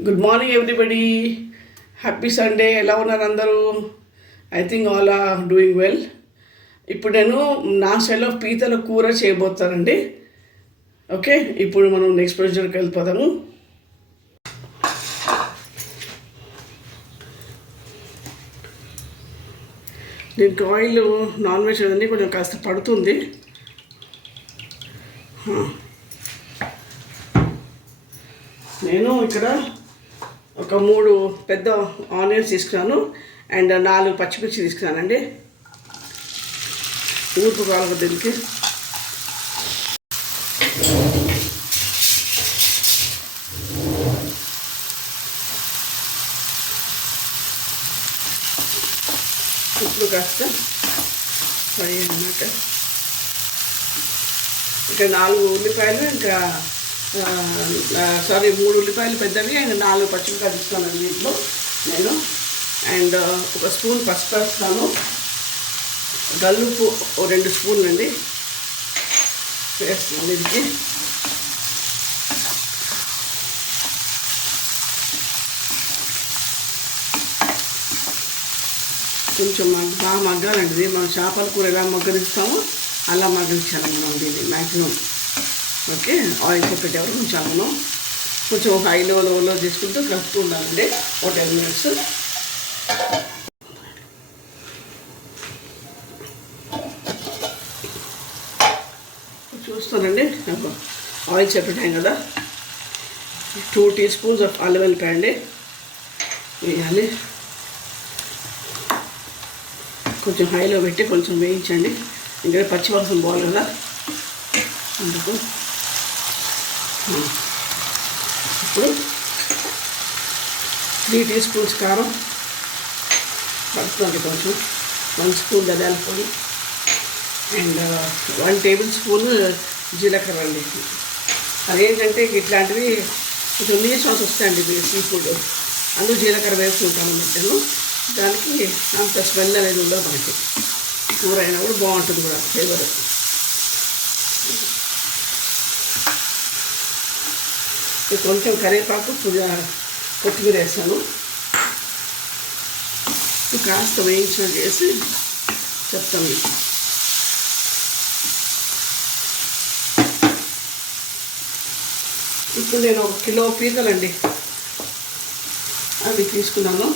Good morning everybody. Happy Sunday. ఎలా ఉన్నారు అందరూ? I think all are doing well. ఇప్పుడు నేను నా స్టైల్లో పీతల కూర చేయబోతానండి. ఓకే, ఇప్పుడు మనం నెక్స్ట్ ప్రొసీజర్కి వెళ్ళిపోతాము. దీనికి ఆయిల్ నాన్ వెజ్ కదండి, కొంచెం కాస్త పడుతుంది. నేను ఇక్కడ ఒక 3 పెద్ద ఆనియన్స్ తీసుకున్నాను అండ్ 4 పచ్చిమిర్చి తీసుకున్నానండి. ఊరుపు కావాలి దీనికి. ఇప్పుడు కాస్త ఫ్రై అన్నమాట. ఇంకా 4 ఉల్లిపాయలు, ఇంకా 3 ఉల్లిపాయలు పెద్దవి అండ్ 4 పచ్చిమిరపకాయలు ఇస్తాను దీంట్లో నేను. అండ్ ఒక స్పూన్ పసుపు వేస్తాను. గల్లుప్పు 2 స్పూన్లు అండి వేస్తున్నాను దీనికి. కొంచెం బాగా మగ్గాలండి ఇది. మనం చేపల కూర ఎలా మగ్గనిస్తామో అలా మగ్గనిచ్చాలి మనం దీన్ని మ్యాక్సిమం. ఓకే, ఆయిల్ పెట్టేవారు కొంచెం హై లెవెల్లో చేసుకుంటూ కలుపుతూ ఉండాలండి ఒక 10 minutes. చూస్తానండి, ఆయిల్ చెప్పాను కదా. 2 teaspoons ఆఫ్ అల్లం వెల్లిపాయ అండి వేయాలి. కొంచెం హైలో పెట్టి కొంచెం వేయించండి, ఇంకా పచ్చివాసన పోవాలి కదా అందుకు. ఇప్పుడు 3 teaspoons కారం పడుతుంది, కొంచెం 1 స్పూన్ ధనియాల పొడి అండ్ 1 tablespoon జీలకర్ర అండి. అదేంటంటే ఇట్లాంటివి కొంచెం నీసు వాసన వస్తాయండి సీ ఫుడ్, అందుకు జీలకర్ర వేసుకుంటాను మధ్యలో. దానికి అంత స్మెల్ అనేది ఉండదు మనకి. కూర అయినా కూడా బాగుంటుంది కూడా ఫ్లేవర్. కొంచెం కరివేపాకు, కొత్తిమీర వేస్తాను. కాస్త వేయించినట్టు చేసి చెప్తాను. ఇప్పుడు నేను 1 కిలో పీతలండి అవి తీసుకున్నాను.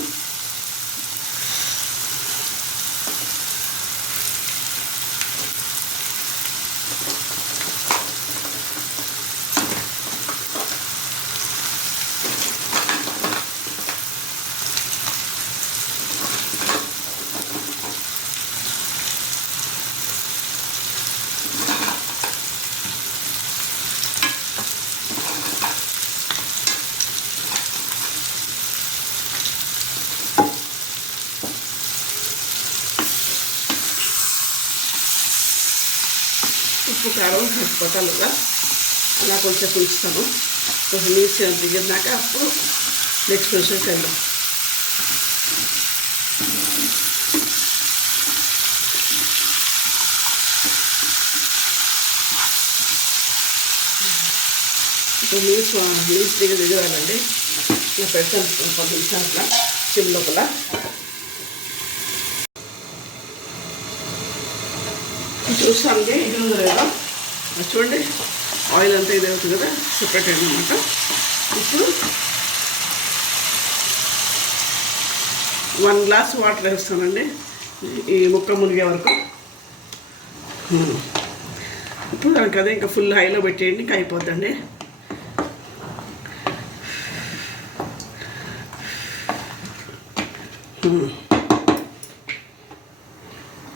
ఉప్పు కారం సరిపోతాను కదా, అలా కొంచెం ఉంచుతాను. కొంచెం నీరు దిగినాక అప్పుడు నెక్స్ట్ ప్రొసీజర్కి వెళ్దాం. ఇప్పుడు నీరు దిగవాలండి. ఇలా పెడతాను 10 నిమిషాలు అట్లా చిమ్ లోపల. చూస్తానండి ఇది ఉందో లేదో చూడండి, ఆయిల్ అంతా ఇది అవుతుంది కదా, సెపరేట్ అయిందన్నమాట. ఇప్పుడు 1 గ్లాస్ వాటర్ వేస్తానండి ఈ ముక్క మునిగే వరకు. ఇప్పుడు దానికి అదే ఇంకా ఫుల్ హైలో పెట్టేయండి, ఇంకా అయిపోద్దండి.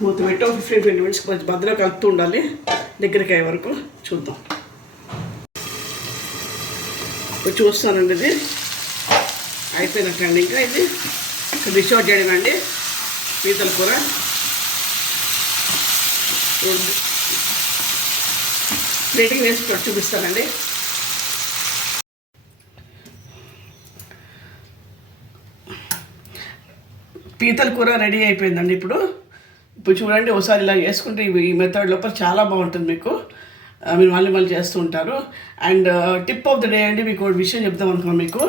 మూత పెట్టి 15-20 minutes కొంచెం భద్రగా కలుపుతూ ఉండాలి దగ్గరికి అయ్యే వరకు. చూద్దాం. ఇప్పుడు చూస్తానండి, ఇది అయిపోయినట్టండి. ఇంకా ఇది డిష్ అవుట్ చేయడమండి పీతల కూర. ప్లేటింగ్ వేసి చూపిస్తానండి. పీతల కూర రెడీ అయిపోయిందండి. ఇప్పుడు చూడండి, ఒకసారి ఇలా చేసుకుంటే ఈ మెథడ్ లోపల చాలా బాగుంటుంది మీకు. మీరు మళ్ళీ చేస్తూ ఉంటారు. And tip of the day అండి, మీకు ఒక విషయం చెప్దాం అనుకున్నాను మీకు.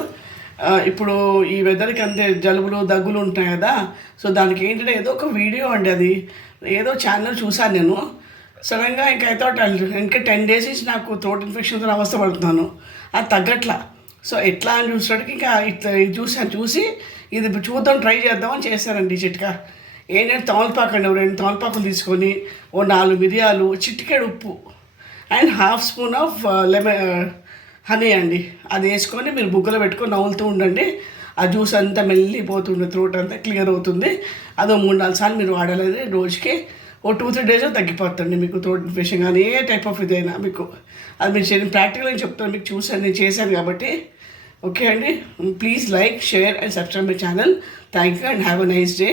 ఇప్పుడు ఈ వెదర్కి అంతే జలుబులు దగ్గులు ఉంటాయి కదా. సో దానికి ఏంటంటే ఏదో ఒక వీడియో అండి, అది ఏదో ఛానల్ చూసాను నేను. సడన్గా ఇంకా అయితే ఇంకా 10 days నుంచి నాకు థ్రోట్ ఇన్ఫెక్షన్తో అవస్థ పడుతున్నాను, అది తగ్గట్లా. సో ఎట్లా అని చూసేటికి ఇంకా ఇట్లా ఇది చూసి ఇది చూద్దాం, ట్రై చేద్దామని చేశానండి చిట్కా. ఏంటంటే తమలపాకు అండి, 2 తమలపాకులు తీసుకొని, ఓ 4 మిరియాలు, చిటికెడు ఉప్పు and half spoon of lemon honey అండి, అది వేసుకొని మీరు బుగ్గలో పెట్టుకొని నవ్వులుతూ ఉండండి. ఆ జ్యూస్ అంతా మెల్లిపోతుంది, త్రోట్ అంతా క్లియర్ అవుతుంది. అదో 3-4 సార్లు మీరు వాడాలి రోజుకి. ఓ 2-3 days తగ్గిపోతుంది మీకు థ్రోట్ ఇన్ఫెక్షన్ కానీ ఏ టైప్ ఆఫ్ ఇదైనా మీకు. అది మీరు ప్రాక్టికల్ అని చెప్తాను, మీకు చూసాను, నేను చేశాను కాబట్టి. ఓకే అండి, please like, share and subscribe my channel. Thank you and have a nice day.